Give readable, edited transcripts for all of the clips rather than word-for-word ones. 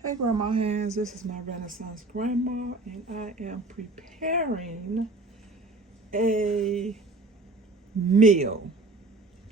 Hey Grandma Hands, this is my Renaissance Grandma, and I am preparing a meal.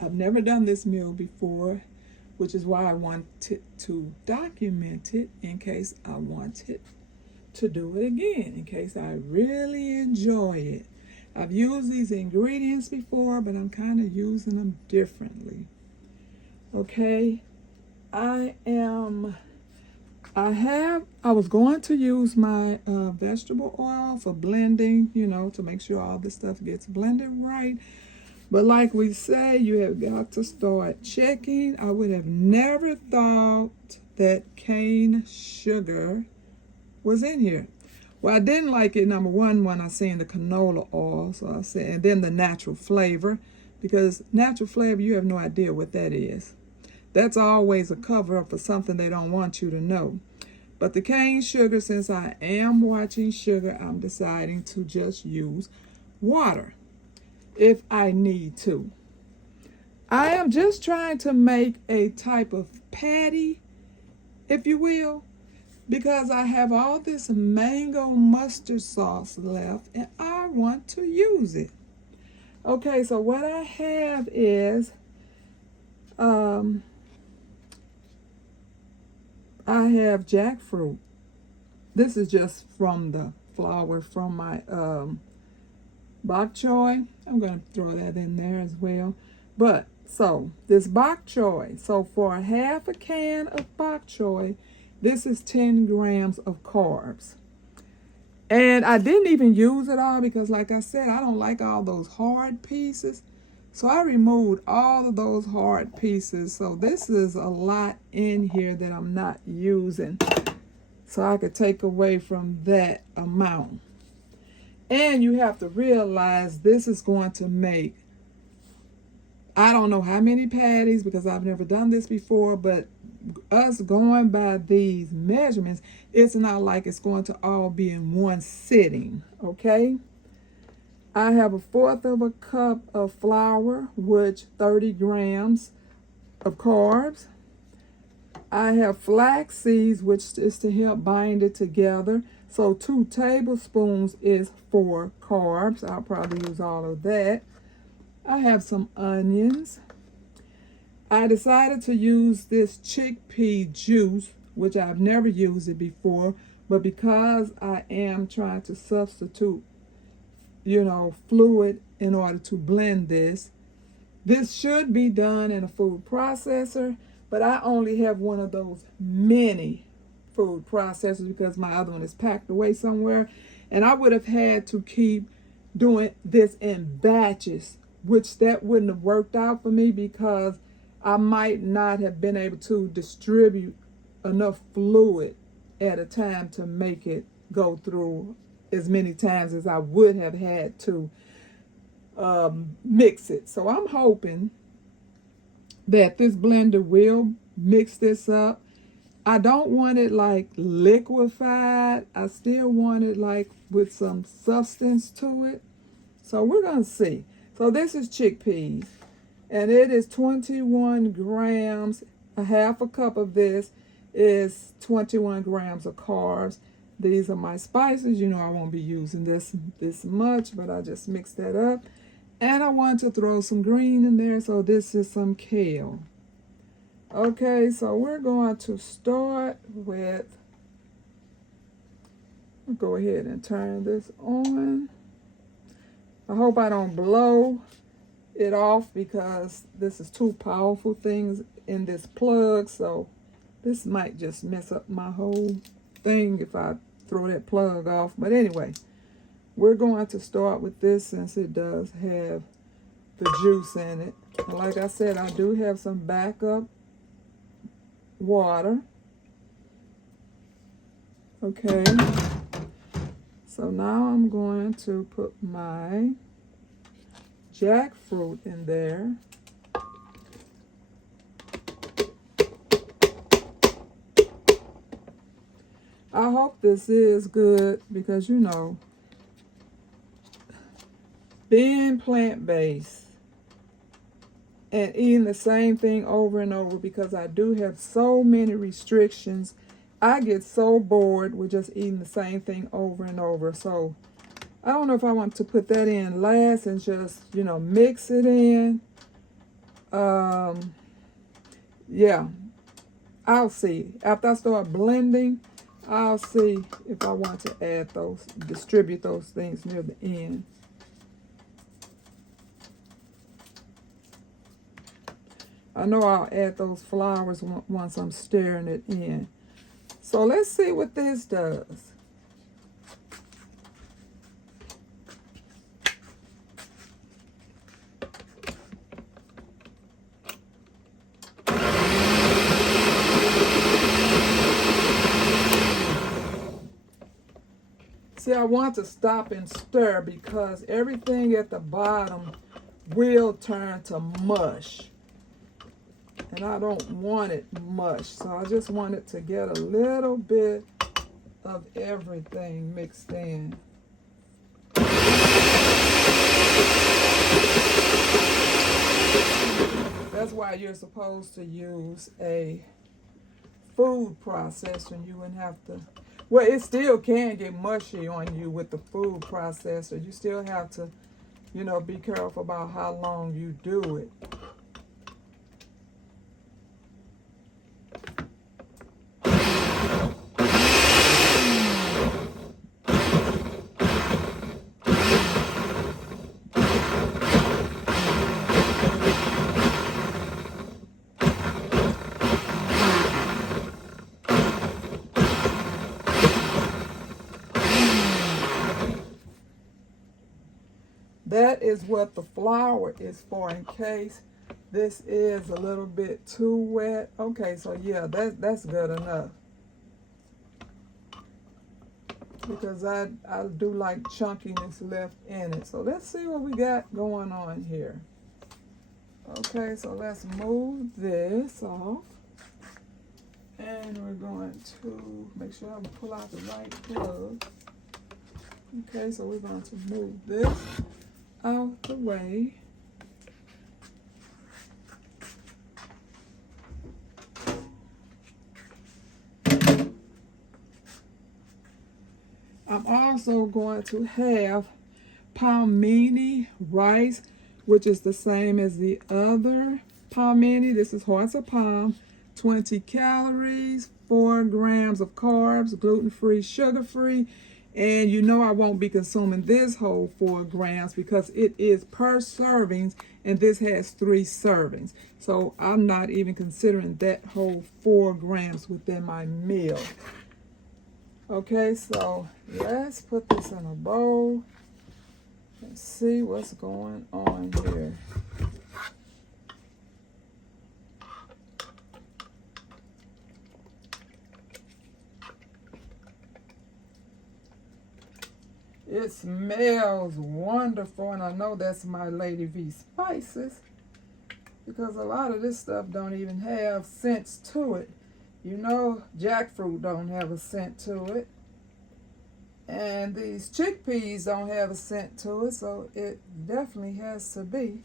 I've never done this meal before, which is why I wanted to document it in case I wanted to do it again, in case I really enjoy it. I've used these ingredients before, but I'm kind of using them differently. Okay, I am I was going to use my vegetable oil for blending, to make sure all this stuff gets blended right. But like we say, you have got to start checking. I would have never thought that cane sugar was in here. Well, I didn't like it, number one, when I seen the canola oil. So I said, and then the natural flavor, because natural flavor, you have no idea what that is. That's always a cover up for something they don't want you to know. But the cane sugar, since I am watching sugar, I'm deciding to just use water if I need to. I am just trying to make a type of patty, if you will, because I have all this mango mustard sauce left and I want to use it. Okay, so what I have is I have jackfruit. This is just from the flour from my bok choy. I'm going to throw that in there as well. But so this bok choy, so for half a can of bok choy, this is 10 grams of carbs. And I didn't even use it all because, like I said, I don't like all those hard pieces. So I removed all of those hard pieces. So this is a lot in here that I'm not using. So I could take away from that amount. And you have to realize this is going to make, I don't know how many patties because I've never done this before, but us going by these measurements, it's not like it's going to all be in one sitting, okay? I have 1/4 of a cup of flour, which 30 grams of carbs. I have flax seeds, which is to help bind it together. So 2 tablespoons is for carbs. I'll probably use all of that. I have some onions. I decided to use this chickpea juice, which I've never used it before, but because I am trying to substitute, fluid in order to blend this. This should be done in a food processor, but I only have one of those mini food processors because my other one is packed away somewhere. And I would have had to keep doing this in batches, which that wouldn't have worked out for me because I might not have been able to distribute enough fluid at a time to make it go through as many times as I would have had to mix it. So I'm hoping that this blender will mix this up. I don't want it like liquefied. I still want it like with some substance to it. So we're going to see. So this is chickpeas. And it is 21 grams. A half a cup of this is 21 grams of carbs. These are my spices. I won't be using this much, but I just mixed that up. And I want to throw some green in there, so this is some kale. Okay, so we're going to start with, I'll go ahead and turn this on. I hope I don't blow it off because this is 2 powerful things in this plug, so this might just mess up my whole thing if I throw that plug off. But anyway, we're going to start with this since it does have the juice in it. And like I said, I do have some backup water. Okay. So now I'm going to put my jackfruit in there. I hope this is good because, being plant-based and eating the same thing over and over because I do have so many restrictions I get so bored with just eating the same thing over and over. So I don't know if I want to put that in last and just, you know, mix it in. Yeah, I'll see. After I start blending, I'll see if I want to add those, distribute those things near the end. I know I'll add those flowers once I'm stirring it in. So let's see what this does. See, I want to stop and stir because everything at the bottom will turn to mush. And I don't want it mush. So I just want it to get a little bit of everything mixed in. That's why you're supposed to use a food processor. You wouldn't have to, well, it still can get mushy on you with the food processor. You still have to, you know, be careful about how long you do it. That is what the flour is for, in case this is a little bit too wet. Okay, so yeah, that's good enough. Because I do like chunkiness left in it. So let's see what we got going on here. Okay, so let's move this off. And we're going to make sure I pull out the right plug. Okay, so we're going to move this out the way. I'm also going to have palmini rice, which is the same as the other palmini. This is hearts of palm, 20 calories, 4 grams of carbs, gluten-free, sugar-free. And you know I won't be consuming this whole 4 grams because it is per servings, and this has 3 servings. So I'm not even considering that whole 4 grams within my meal. Okay, so let's put this in a bowl and see what's going on here. It smells wonderful, and I know that's my Lady V spices because a lot of this stuff don't even have scents to it. You know, jackfruit don't have a scent to it, and these chickpeas don't have a scent to it, so it definitely has to be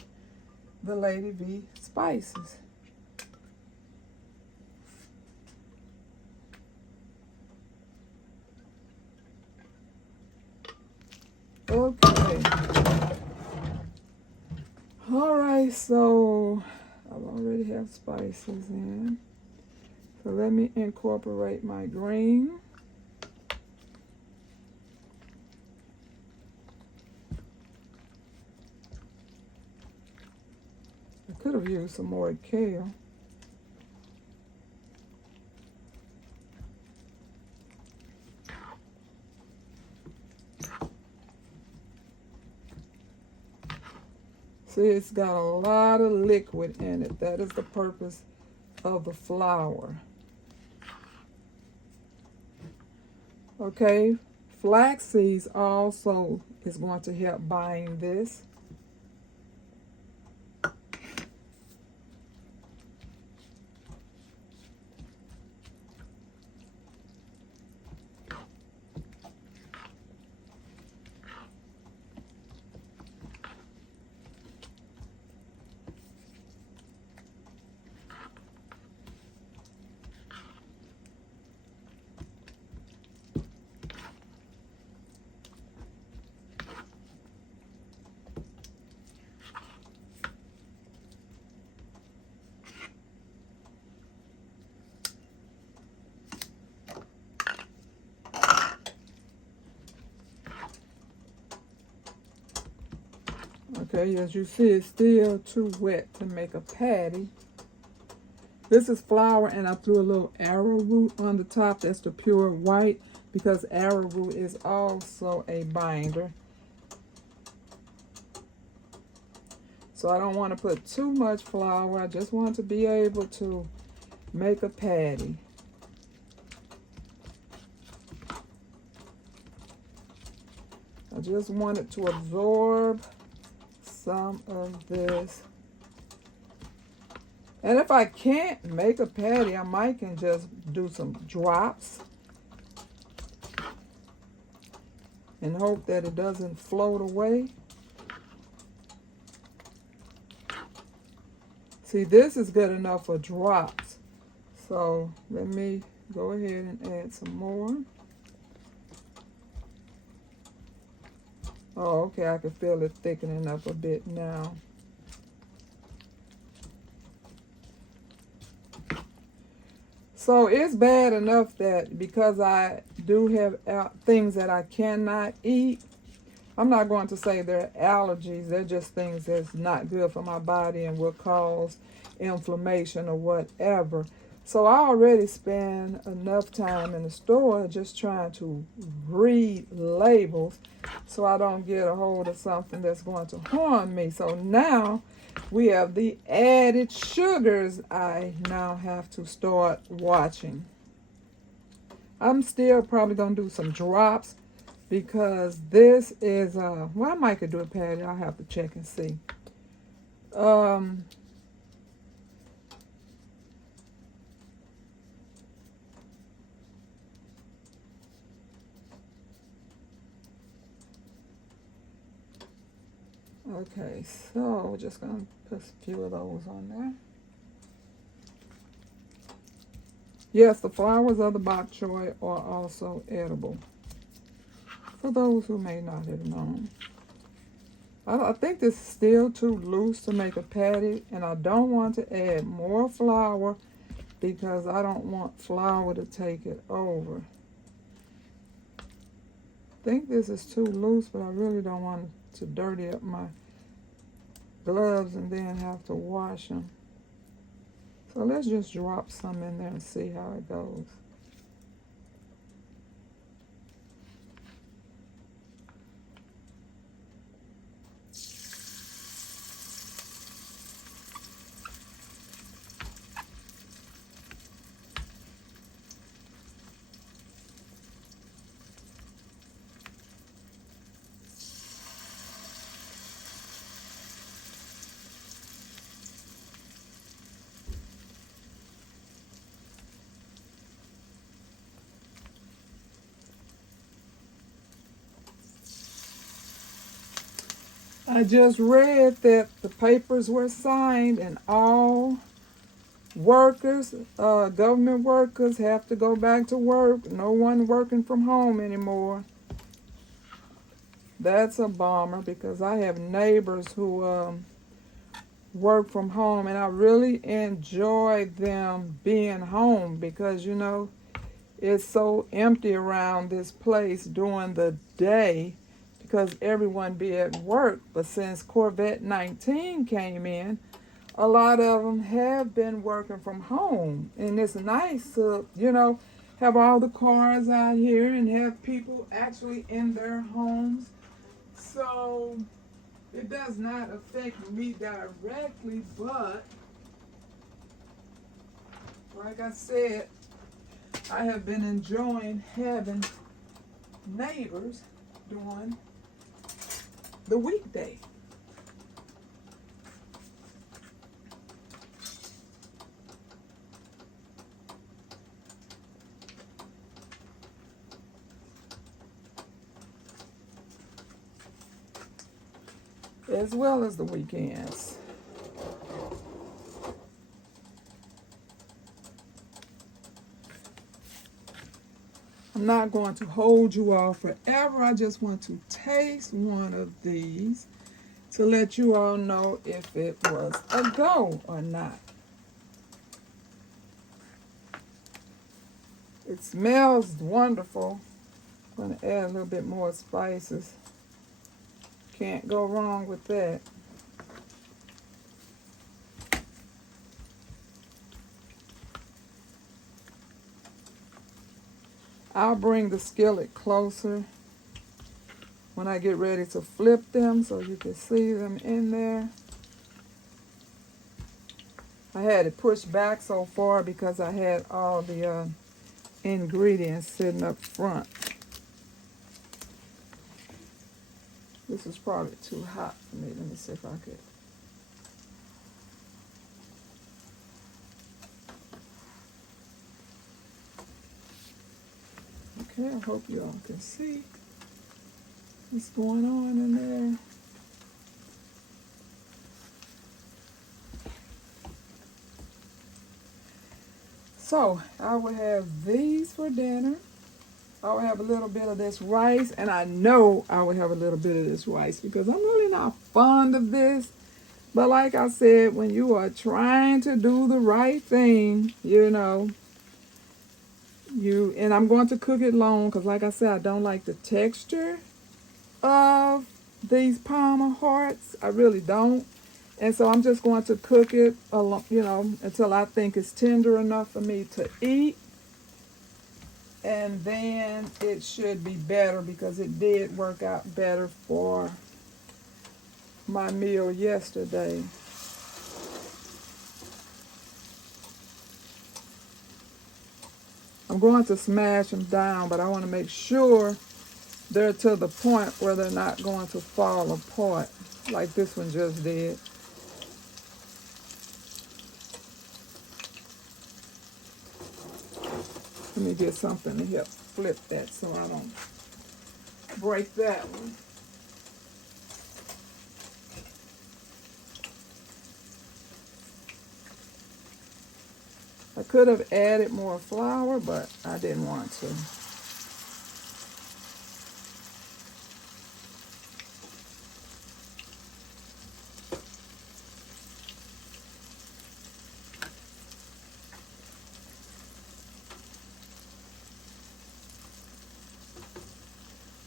the Lady V spices. Okay. All right, so I already have spices in. So let me incorporate my green. I could have used some more kale. See, it's got a lot of liquid in it. That is the purpose of the flour. Okay, flax seeds also is going to help bind this. Okay, as you see, it's still too wet to make a patty. This is flour, and I threw a little arrowroot on the top. That's the pure white, because arrowroot is also a binder. So I don't want to put too much flour. I just want to be able to make a patty. I just want it to absorb some of this. And if I can't make a patty, I might can just do some drops and hope that it doesn't float away. See, this is good enough for drops. So let me go ahead and add some more. Oh, okay, I can feel it thickening up a bit now. So it's bad enough that because I do have things that I cannot eat, I'm not going to say they're allergies. They're just things that's not good for my body and will cause inflammation or whatever. So I already spend enough time in the store just trying to read labels so I don't get a hold of something that's going to harm me. So now we have the added sugars I now have to start watching. I'm still probably going to do some drops because this is, well, I might could do a patty. I'll have to check and see. Okay, so we're just going to put a few of those on there. Yes, the flowers of the bok choy are also edible, for those who may not have known. I think this is still too loose to make a patty, and I don't want to add more flour because I don't want flour to take it over. I think this is too loose, but I really don't want to dirty up my gloves and then have to wash them. So let's just drop some in there and see how it goes. I just read that the papers were signed and all workers, government workers have to go back to work. No one working from home anymore. That's a bummer because I have neighbors who work from home, and I really enjoy them being home because, you know, it's so empty around this place during the day because everyone be at work. But since Corvette 19 came in, a lot of them have been working from home. And it's nice to, you know, have all the cars out here and have people actually in their homes. So it does not affect me directly, but like I said, I have been enjoying having neighbors during the weekday. As well as the weekends. I'm not going to hold you all forever. I just want to taste one of these to let you all know if it was a go or not. It smells wonderful. I'm going to add a little bit more spices. Can't go wrong with that. I'll bring the skillet closer when I get ready to flip them so you can see them in there. I had it pushed back so far because I had all the ingredients sitting up front. This is probably too hot for me. Let me see if I could. Okay, I hope you all can see what's going on in there. So, I will have these for dinner. I will have a little bit of this rice, and I know I will have a little bit of this rice because I'm really not fond of this. But like I said, when you are trying to do the right thing, you know, and I'm going to cook it long because like I said, I don't like the texture of these Parma hearts. I really don't. And so I'm just going to cook it, you know, until I think it's tender enough for me to eat. And then it should be better because it did work out better for my meal yesterday. I'm going to smash them down, but I want to make sure they're to the point where they're not going to fall apart like this one just did. Let me get something to help flip that so I don't break that one. I could have added more flour, but I didn't want to.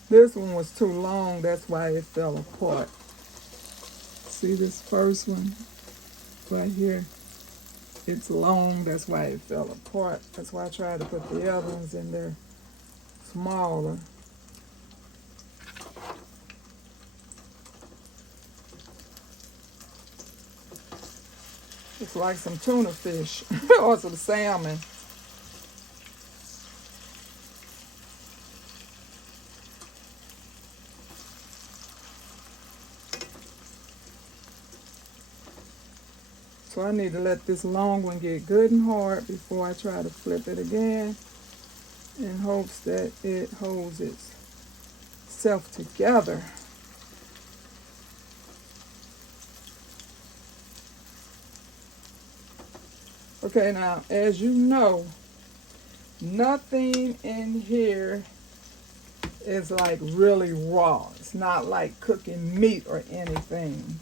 This one was too long, that's why it fell apart. See this first one right here? It's long, that's why it fell apart. That's why I tried to put the other ones in there smaller. It's like some tuna fish or some salmon. So I need to let this long one get good and hard before I try to flip it again in hopes that it holds itself together. Okay, now as you know, nothing in here is like really raw. It's not like cooking meat or anything.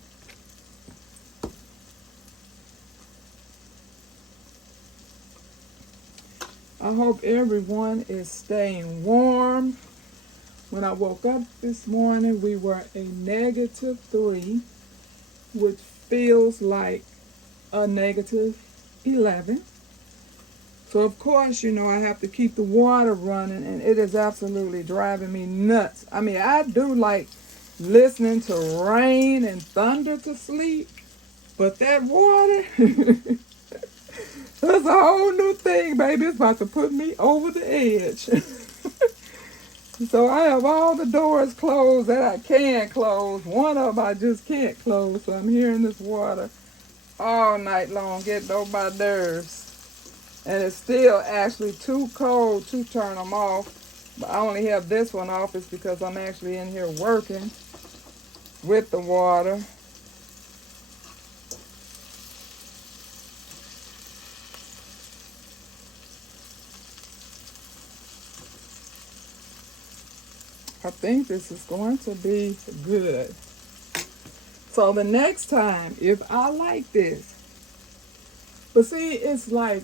I hope everyone is staying warm. When I woke up this morning, we were a -3, which feels like a -11. So of course, you know, I have to keep the water running, and it is absolutely driving me nuts. I mean, I do like listening to rain and thunder to sleep, but that water, that's a whole new thing, baby. It's about to put me over the edge. So I have all the doors closed that I can close. One of them I just can't close, so I'm hearing this water all night long, getting on my nerves. And it's still actually too cold to turn them off. But I only have this one off. It's because I'm actually in here working with the water. I think this is going to be good. So the next time, if I like this, but see, it's like,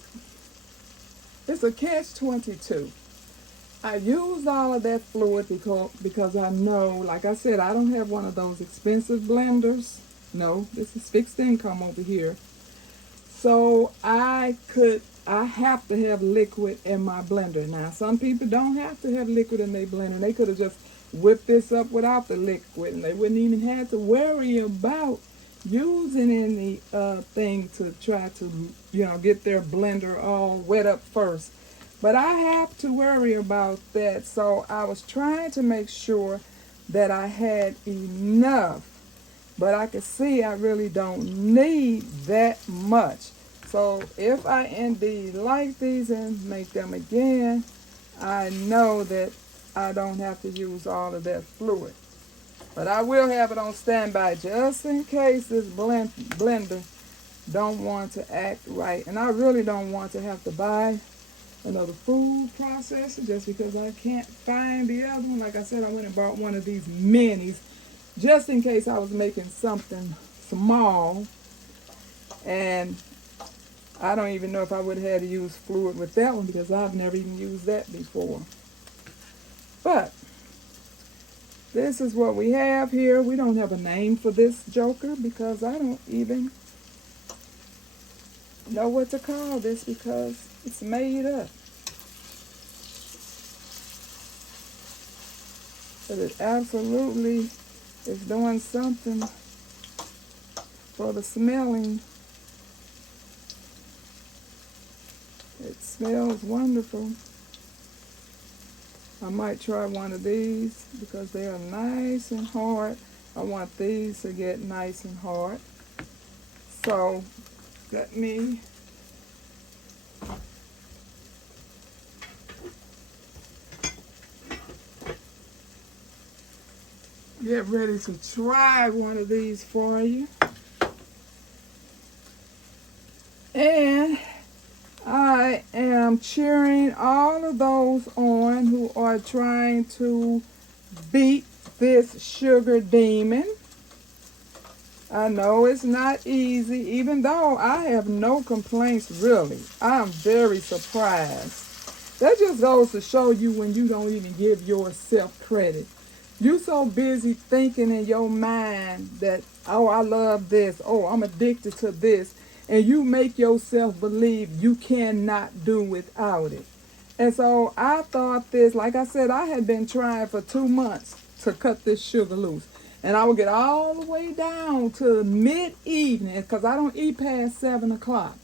it's a catch-22. I used all of that fluid because I know, like I said, I don't have one of those expensive blenders. No, this is fixed income over here. So I could I have to have liquid in my blender. Now, some people don't have to have liquid in their blender. They could have just whipped this up without the liquid, and they wouldn't even have to worry about using any thing to try to, get their blender all wet up first. But I have to worry about that, so I was trying to make sure that I had enough. But I can see I really don't need that much. So if I indeed like these and make them again, I know that I don't have to use all of that fluid. But I will have it on standby just in case this blender don't want to act right. And I really don't want to have to buy another food processor just because I can't find the other one. Like I said, I went and bought one of these minis just in case I was making something small, and I don't even know if I would have had to use fluid with that one because I've never even used that before. But this is what we have here. We don't have a name for this joker because I don't even know what to call this because it's made up. But it absolutely is doing something for the smelling. It smells wonderful. I might try one of these because they are nice and hard. I want these to get nice and hard. So let me get ready to try one of these for you. And I am cheering all of those on who are trying to beat this sugar demon. I know it's not easy, even though I have no complaints really. I'm very surprised. That just goes to show you when you don't even give yourself credit. You so busy thinking in your mind that, oh, I love this, oh, I'm addicted to this, and you make yourself believe you cannot do without it. And so I thought this, like I said, I had been trying for 2 months to cut this sugar loose. And I would get all the way down to mid-evening because I don't eat past 7 o'clock.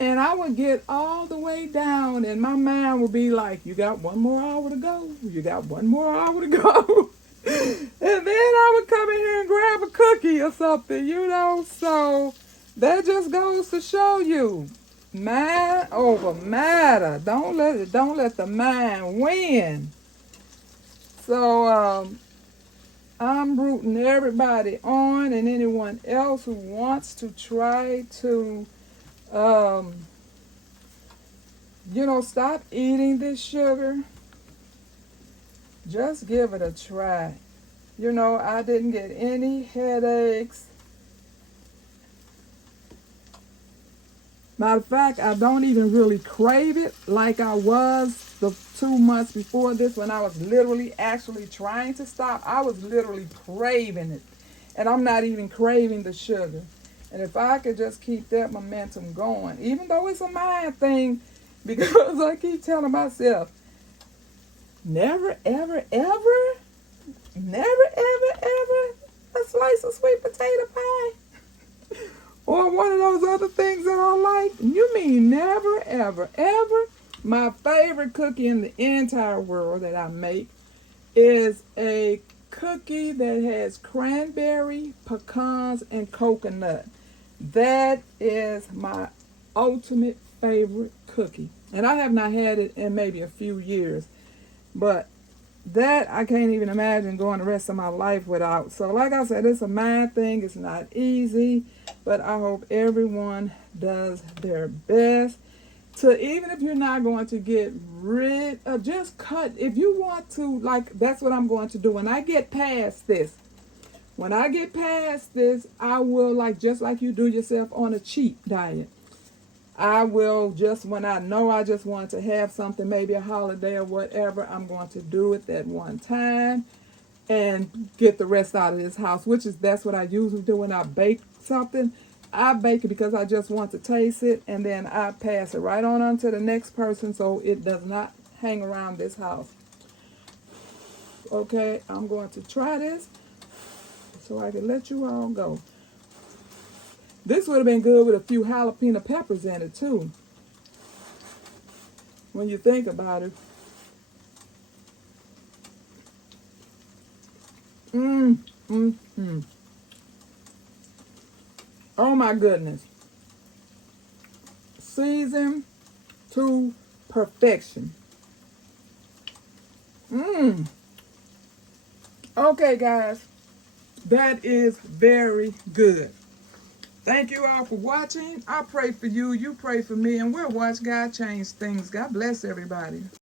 And I would get all the way down and my mind would be like, you got 1 more hour to go. You got 1 more hour to go. And then I would come in here and grab a cookie or something, So that just goes to show you, mind over matter. Don't let the mind win. So I'm rooting everybody on, and anyone else who wants to try to stop eating this sugar, just give it a try. I didn't get any headaches. Matter of fact, I don't even really crave it like I was the 2 months before this when I was literally actually trying to stop. I was literally craving it. And I'm not even craving the sugar. And if I could just keep that momentum going, even though it's a mind thing, because I keep telling myself, never, ever, ever, never, ever, ever a slice of sweet potato pie. Or one of those other things that I like. You mean never, ever, ever? My favorite cookie in the entire world that I make is a cookie that has cranberry, pecans, and coconut. That is my ultimate favorite cookie. And I have not had it in maybe a few years. But that I can't even imagine going the rest of my life without. So like I said, it's a mind thing. It's not easy. But I hope everyone does their best to, even if you're not going to get rid of, just cut. If you want to, like, that's what I'm going to do. When I get past this, I will, just like you do yourself on a cheat diet. I will just, when I know I just want to have something, maybe a holiday or whatever, I'm going to do it that one time and get the rest out of this house, that's what I usually do when I bake something. I bake it because I just want to taste it, and then I pass it right on to the next person so it does not hang around this house. Okay, I'm going to try this so I can let you all go. This would have been good with a few jalapeno peppers in it too, when you think about it. Oh my goodness. Seasoned to perfection. Okay, guys. That is very good. Thank you all for watching. I pray for you. You pray for me. And we'll watch God change things. God bless everybody.